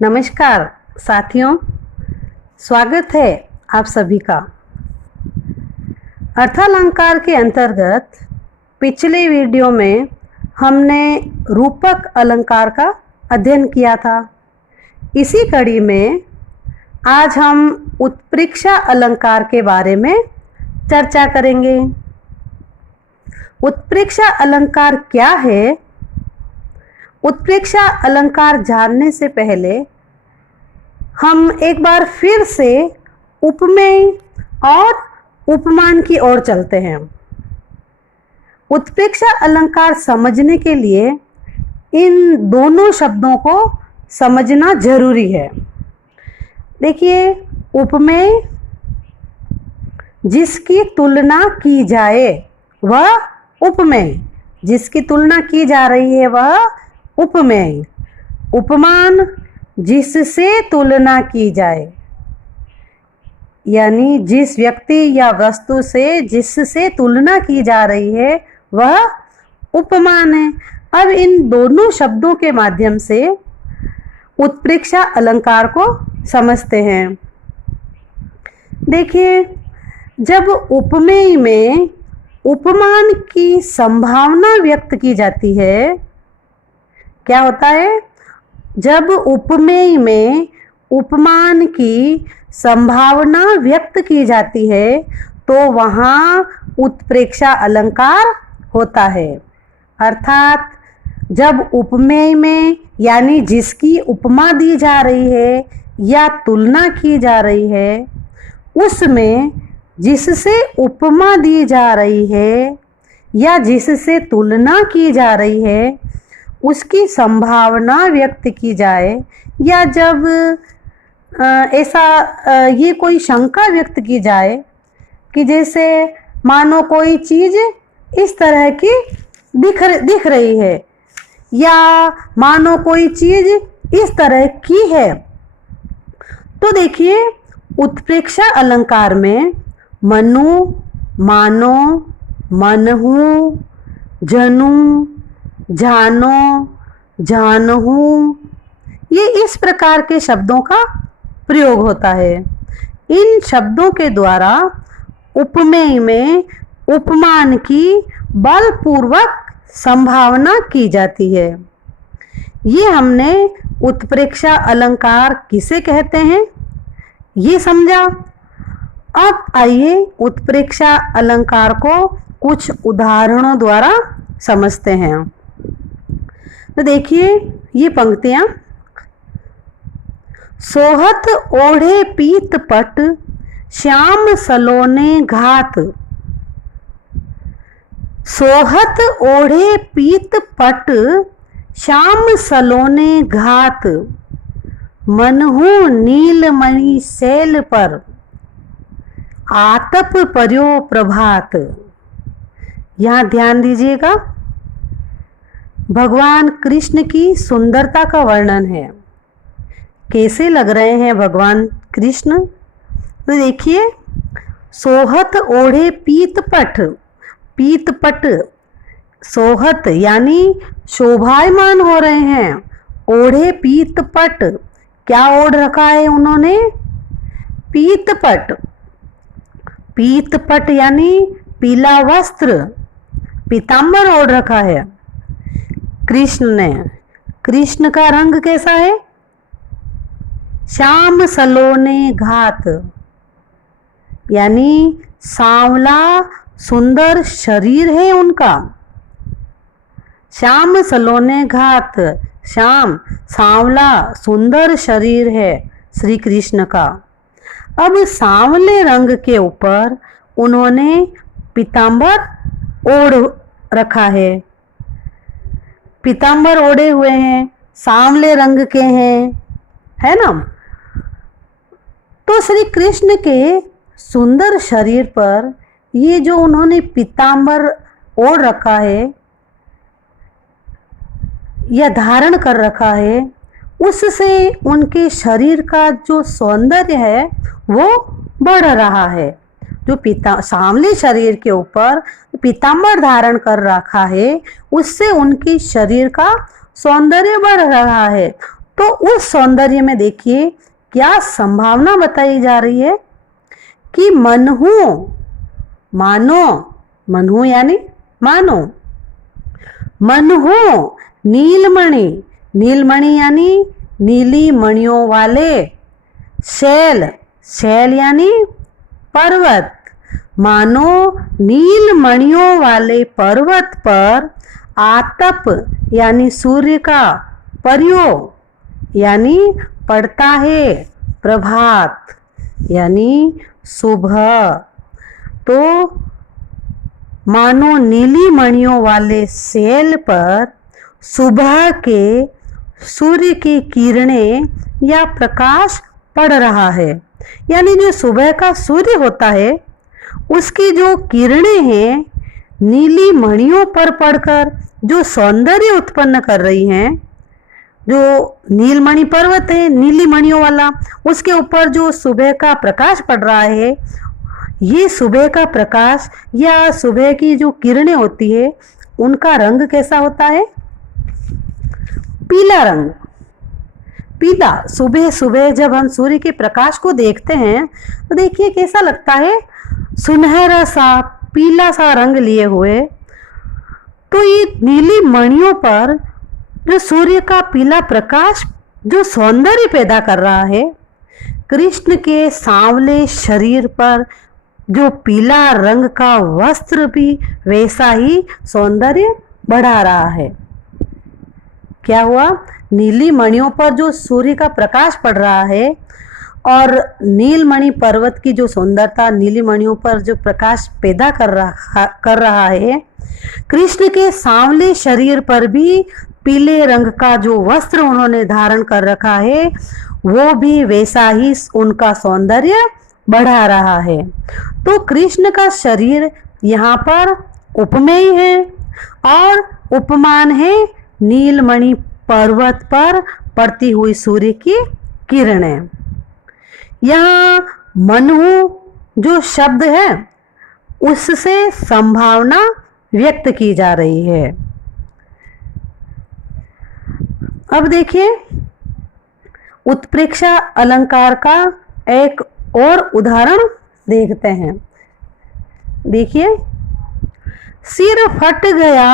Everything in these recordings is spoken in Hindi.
नमस्कार साथियों, स्वागत है आप सभी का। अर्थालंकार के अंतर्गत पिछले वीडियो में हमने रूपक अलंकार का अध्ययन किया था। इसी कड़ी में आज हम उत्प्रेक्षा अलंकार के बारे में चर्चा करेंगे। उत्प्रेक्षा अलंकार क्या है? उत्प्रेक्षा अलंकार जानने से पहले हम एक बार फिर से उपमेय और उपमान की ओर चलते हैं। उत्प्रेक्षा अलंकार समझने के लिए इन दोनों शब्दों को समझना जरूरी है। देखिए, उपमेय जिसकी तुलना की जाए वह उपमेय, जिसकी तुलना की जा रही है वह उपमेय। उपमान जिससे तुलना की जाए, यानी जिस व्यक्ति या वस्तु से जिससे तुलना की जा रही है वह उपमान है। अब इन दोनों शब्दों के माध्यम से उत्प्रेक्षा अलंकार को समझते हैं। देखिए, जब उपमेय में उपमान की संभावना व्यक्त की जाती है, क्या होता है? जब उपमेय में उपमान की संभावना व्यक्त की जाती है तो वहाँ उत्प्रेक्षा अलंकार होता है। अर्थात जब उपमेय में, यानी जिसकी उपमा दी जा रही है या तुलना की जा रही है, उसमें जिससे उपमा दी जा रही है या जिससे तुलना की जा रही है उसकी संभावना व्यक्त की जाए, या जब ये कोई शंका व्यक्त की जाए कि जैसे मानो कोई चीज इस तरह की दिख रही है या मानो कोई चीज इस तरह की है, तो देखिए उत्प्रेक्षा अलंकार में मनु, मानो, मनहु, जनु, जानो, जानहु, ये इस प्रकार के शब्दों का प्रयोग होता है। इन शब्दों के द्वारा उपमेय में उपमान की बलपूर्वक संभावना की जाती है। ये हमने उत्प्रेक्षा अलंकार किसे कहते हैं ये समझा। अब आइए उत्प्रेक्षा अलंकार को कुछ उदाहरणों द्वारा समझते हैं। तो देखिए ये पंक्तियां, सोहत ओढ़े पीत पट श्याम सलोने घात। सोहत ओढ़े पीत पट श्याम सलोने घात, मनहु नीलमणि शैल पर आतप पर्यो प्रभात। यहाँ ध्यान दीजिएगा, भगवान कृष्ण की सुंदरता का वर्णन है। कैसे लग रहे हैं भगवान कृष्ण? तो देखिए, सोहत ओढ़े पीतपट, पीतपट सोहत यानी शोभायमान हो रहे हैं। ओढ़े पीतपट, क्या ओढ़ रखा है उन्होंने? पीतपट। पीतपट यानी पीला वस्त्र, पीतांबर ओढ़ रखा है कृष्ण ने। कृष्ण का रंग कैसा है? श्याम सलोने घात, यानी सांवला सुंदर शरीर है उनका। श्याम सलोने घात, श्याम सांवला सुंदर शरीर है श्री कृष्ण का। अब सांवले रंग के ऊपर उन्होंने पीतांबर ओढ़ रखा है। पीतांबर ओढ़े हुए हैं, सांवले रंग के हैं, है ना। तो श्री कृष्ण के सुंदर शरीर पर ये जो उन्होंने पीतांबर ओढ़ रखा है या धारण कर रखा है, उससे उनके शरीर का जो सौंदर्य है वो बढ़ रहा है। जो सांवले शरीर के ऊपर पीतांबर धारण कर रखा है उससे उनके शरीर का सौंदर्य बढ़ रहा है। तो उस सौंदर्य में देखिए क्या संभावना बताई जा रही है कि मनहु, मानो, मनहु यानी मानो, मनहु नीलमणि, नीलमणि यानी नीली मणियों वाले, शैल, शैल यानी पर्वत, मानो नील मणियों वाले पर्वत पर आतप यानी सूर्य का प्रयोग यानी पड़ता है, प्रभात यानी सुबह। तो मानो नीली मणियों वाले शैल पर सुबह के सूर्य की किरणें या प्रकाश पड़ रहा है, यानी जो सुबह का सूर्य होता है उसकी जो किरणें हैं नीली मणियों पर पड़कर जो सौंदर्य उत्पन्न कर रही हैं, जो नीलमणि पर्वत है नीली मणियों वाला, उसके ऊपर जो सुबह का प्रकाश पड़ रहा है, ये सुबह का प्रकाश या सुबह की जो किरणें होती है उनका रंग कैसा होता है? पीला रंग, पीला। सुबह सुबह जब हम सूर्य के प्रकाश को देखते हैं तो देखिए कैसा लगता है, सुनहरा सा पीला सा रंग लिए हुए। तो ये नीली मणियों पर जो सूर्य का पीला प्रकाश जो सौंदर्य पैदा कर रहा है, कृष्ण के सांवले शरीर पर जो पीला रंग का वस्त्र भी वैसा ही सौंदर्य बढ़ा रहा है। क्या हुआ? नीली मणियों पर जो सूर्य का प्रकाश पड़ रहा है और नीलमणि पर्वत की जो सुंदरता नीली मणियों पर जो प्रकाश पैदा कर रहा है, कृष्ण के सांवले शरीर पर भी पीले रंग का जो वस्त्र उन्होंने धारण कर रखा है वो भी वैसा ही उनका सौंदर्य बढ़ा रहा है। तो कृष्ण का शरीर यहाँ पर उपमेय है और उपमान है नीलमणि पर्वत पर पड़ती हुई सूर्य की किरणें। यहाँ मनहु जो शब्द है उससे संभावना व्यक्त की जा रही है। अब देखिए उत्प्रेक्षा अलंकार का एक और उदाहरण देखते हैं। देखिए, सिर फट गया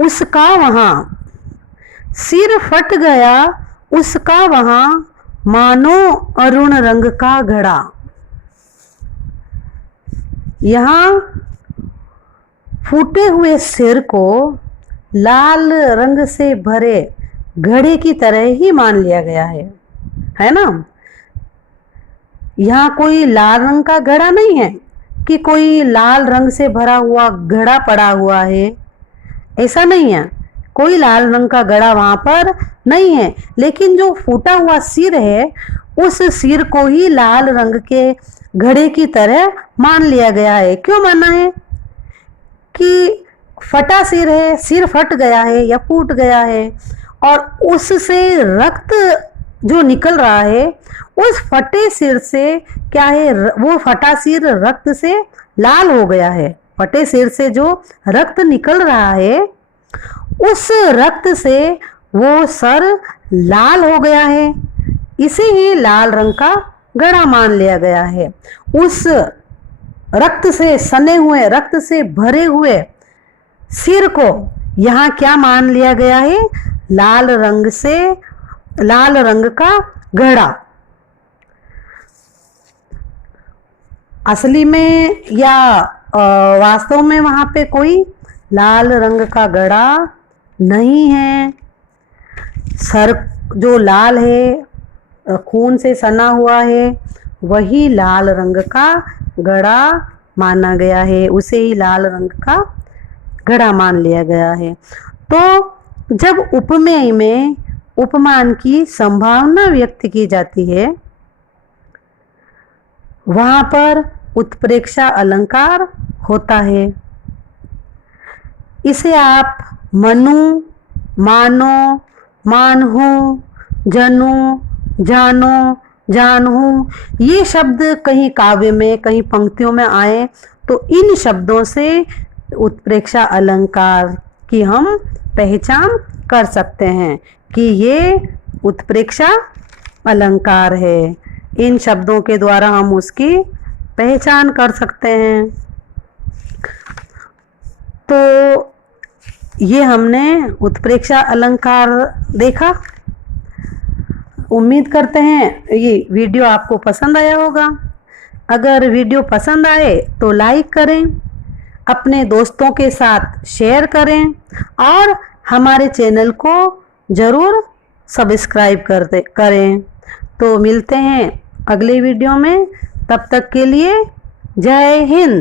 उसका वहां, सिर फट गया उसका वहां, मानो अरुण रंग का घड़ा। यहाँ फूटे हुए सिर को लाल रंग से भरे घड़े की तरह ही मान लिया गया है ना। यहाँ कोई लाल रंग का घड़ा नहीं है कि कोई लाल रंग से भरा हुआ घड़ा पड़ा हुआ है, ऐसा नहीं है। कोई लाल रंग का घड़ा वहां पर नहीं है, लेकिन जो फूटा हुआ सिर है उस सिर को ही लाल रंग के घड़े की तरह मान लिया गया है। क्यों माना है? कि फटा सिर है, सिर फट गया है या फूट गया है और उससे रक्त जो निकल रहा है, उस फटे सिर से क्या है, वो फटा सिर रक्त से लाल हो गया है। फटे सिर से जो रक्त निकल रहा है उस रक्त से वो सर लाल हो गया है, इसे ही लाल रंग का घड़ा मान लिया गया है। उस रक्त से सने हुए, रक्त से भरे हुए सिर को यहाँ क्या मान लिया गया है? लाल रंग से, लाल रंग का घड़ा। असली में या वास्तव में वहां पे कोई लाल रंग का घड़ा नहीं है। सर जो लाल है, खून से सना हुआ है, वही लाल रंग का घड़ा माना गया है, उसे ही लाल रंग का घड़ा मान लिया गया है। तो जब उपमेय में उपमान की संभावना व्यक्त की जाती है वहां पर उत्प्रेक्षा अलंकार होता है। इसे आप मनु, मानो, मानहु, जनु, जानो, जानहु, ये शब्द कहीं काव्य में, कहीं पंक्तियों में आए तो इन शब्दों से उत्प्रेक्षा अलंकार की हम पहचान कर सकते हैं कि ये उत्प्रेक्षा अलंकार है। इन शब्दों के द्वारा हम उसकी पहचान कर सकते हैं। तो ये हमने उत्प्रेक्षा अलंकार देखा। उम्मीद करते हैं ये वीडियो आपको पसंद आया होगा। अगर वीडियो पसंद आए तो लाइक करें, अपने दोस्तों के साथ शेयर करें और हमारे चैनल को ज़रूर सब्सक्राइब करें। तो मिलते हैं अगले वीडियो में, तब तक के लिए जय हिंद।